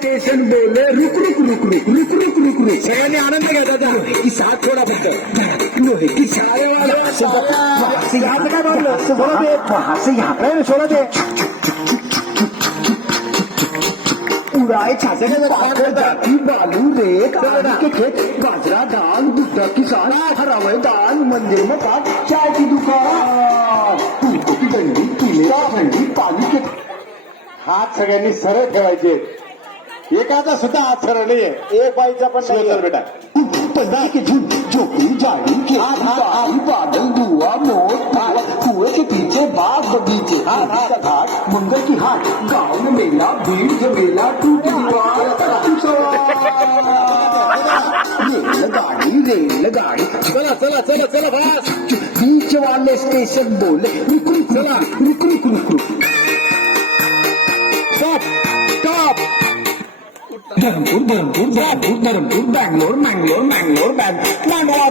Station बोले, रुक रुक रुक रुक रुक रुक रुक रुक। सगळ्यांनी आनंद घ्या दादा की साथ थोडा फक्त. लोहे की सारे यहाँ से क्या बोल रहे हो? बोलो दे वहाँ से यहाँ पे छोड़ो दे उड़ाए छाते का जरा की बालू रेत आलू के खेत, बाजरा, दाल भुट्टा किसान हरावे दाल, मंदिर में पान चाय की दुकान। फुलको की डंडी पीले ठंडी पानी के हात सगळ्यांनी सरळ ठेवायचे. एकाचा सुद्धा हात सरळ नाहीये एक बाईचा पण नाही आहे. बेटा पंछी के झोपड़ी झाड़ी बादल मोर कुएँ के पीछे बाग बगीचे घाट मंगल की हाट गाँव में मेला भीड़ के मेला टूटी दीवार तराजू सवार। रेलगाड़ी रेलगाड़ी चला चला चला चला बीच वाले स्टेशन बोले रुक रुक चला रुक रुक रुक रुक धर्मपुर धर्मपुर धर्मपुर धर्मपुर बैंगलोर मैंगलोर मैंगलोर बैंग मांडवा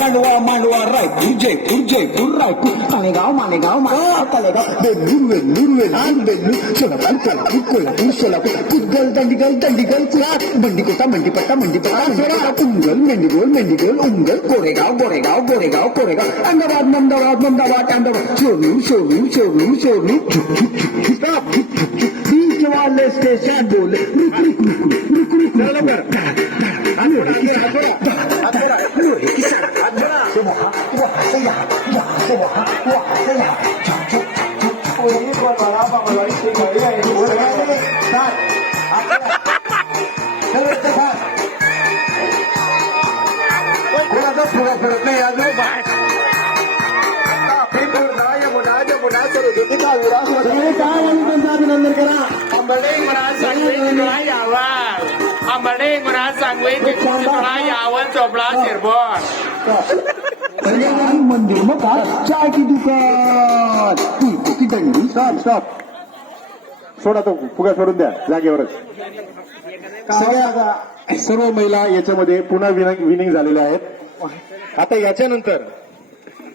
खंडवा मांडवा रायपुर जयपुर जयपुर रायपुर मालेगांव मालेगांव मालेगांव तलेगांव बेलूर बेलूर बेलूर बेलूर सोलापुर कोल्हापुर कोल्हापुर सोलापुर कुदगल दंडीगल दंडीगल कुलार मंडीकोटा मंडीपट्टा मंडीपट्टा उंगल मेंडिगोल मेंडिगोल उंगल कोरेगांव कोरेगांव कोरेगांव कोरेगांव अहमदाबाद अहमदाबाद अहमदाबाद अहमदाबाद चोरू चोरू चोरू चोरू बीच वाले स्टेशन बोले रुक रुक रुक Kita harus berhenti, kita harus berhenti, kita harus berhenti, आंबर्डे एकूणात Sangvi चिपळा Yawal Chopra शिरबोड मंदिर मग चहाची दुकान तुमची दंडी साप साप सोडा तो फुगा सोडून द्या जागेवरच सर्व महिला याच्यामध्ये पुन्हा विनिंग झालेल्या आहेत. आता याच्यानंतर